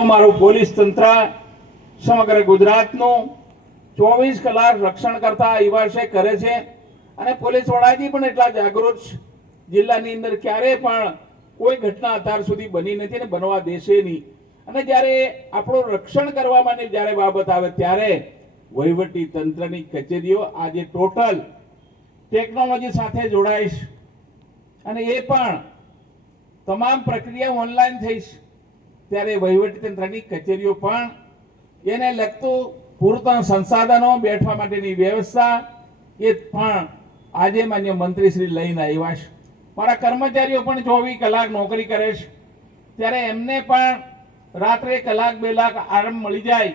રાજ્યનું મારું પોલીસ તંત્ર સમગ્ર ગુજરાતનું ચોવીસ કલાક રક્ષણ કરતા યુવાશે કરે છે. અને પોલીસ વડાજી પણ એટલા જાગૃત. જિલ્લાની અંદર ક્યારેય પણ કોઈ ઘટના અત્યાર સુધી બની નથી ને બનવા દેશે નહીં. અને જ્યારે આપણું રક્ષણ કરવા માટે જ્યારે બાબત આવે ત્યારે વહીવટી તંત્રની કચેરીઓ આજે ટોટલ ટેકનોલોજી સાથે જોડાઈશ અને એ પણ તમામ પ્રક્રિયા ઓનલાઈન થઈશ ત્યારે વહીવટીતંત્રની કચેરીઓ પણ એને લગતું પૂરતા સંસાધનો બેઠવા માટેની વ્યવસ્થા એ પણ આજે માન્ય મંત્રીશ્રી લઈને આવ્યા છે. મારા કર્મચારીઓ પણ ચોવીસ કલાક નોકરી કરે છે, ત્યારે એમને પણ રાત્રે કલાક બે લાખ આરામ મળી જાય,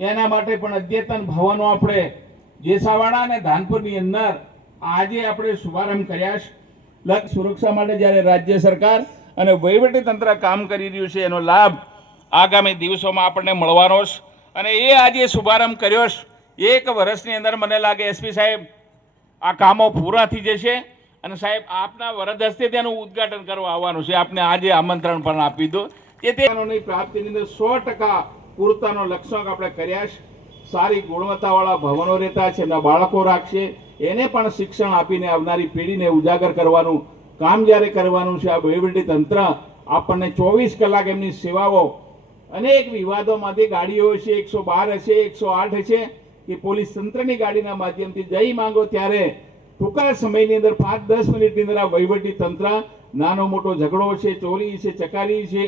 એના માટે પણ અદ્યતન ભવનો આપણે જેસાવાડા અને ધાનપુરની અંદર આજે આપણે શુભારંભ કર્યા છે. લક્ષ સુરક્ષા માટે જ્યારે રાજ્ય સરકાર અને વહીવટી તંત્ર કામ કરી રહ્યું છે, એનો લાભ આગામી દિવસોમાં આપણને મળવાનો છે અને એ આજે શુભારંભ કર્યો છે એક વર્ષની અંદર મને લાગે એસપી સાહેબ, આ કામો પૂરા થઈ જશે. અને સાહેબ, આપના વરદ હસ્તે તેનું ઉદ્ઘાટન કરવા આવવાનું છે. આપને આજે આમંત્રણ પણ આપી દો. કે તે પ્રાપ્તિની અંદર સો ટકા પૂરતાનો લક્ષ્યાંક આપણે કર્યા છે. સારી ગુણવત્તાવાળા ભવનો રહેતા છે, એમના બાળકો રાખશે. એને પણ શિક્ષણ આપીને આવનારી પેઢીને ઉજાગર કરવાનું કામ જ્યારે કરવાનું છે, આ વહીવટી તંત્ર આપણને ચોવીસ કલાક એમની સેવાઓ, અનેક વિવાદોમાંથી ગાડીઓ હશે, એકસો બાર હશે, એકસો આઠ હશે કે પોલીસ તંત્રની ગાડીના માધ્યમથી જઈ માંગો ત્યારે ટૂંકા સમયની અંદર પાંચ, દસ મિનિટની અંદર આ વહીવટી તંત્ર, નાનો મોટો ઝઘડો છે, ચોરી છે, ચકારી છે,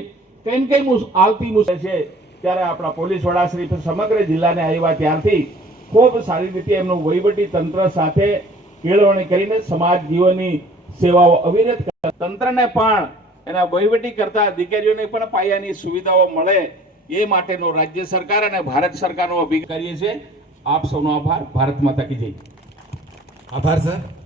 કંઈ કઈ આવતી મુશ્કેલ છે, ત્યારે આપણા પોલીસ વડા સમગ્ર જિલ્લાને આવ્યા ત્યારથી ખૂબ સારી રીતે એમનું વહીવટી તંત્ર સાથે કેળવણી કરીને સમાજ જીવનની સેવાઓ અવિરત તંત્રને પણ એના વહીવટી કરતા અધિકારીઓને પણ પાયાની સુવિધાઓ મળે એ માટેનો રાજ્ય સરકાર અને ભારત સરકારનો અભિગમ કરીએ છીએ. આપ સૌનો આભાર. ભારત માતા કી જય. આભાર, સર.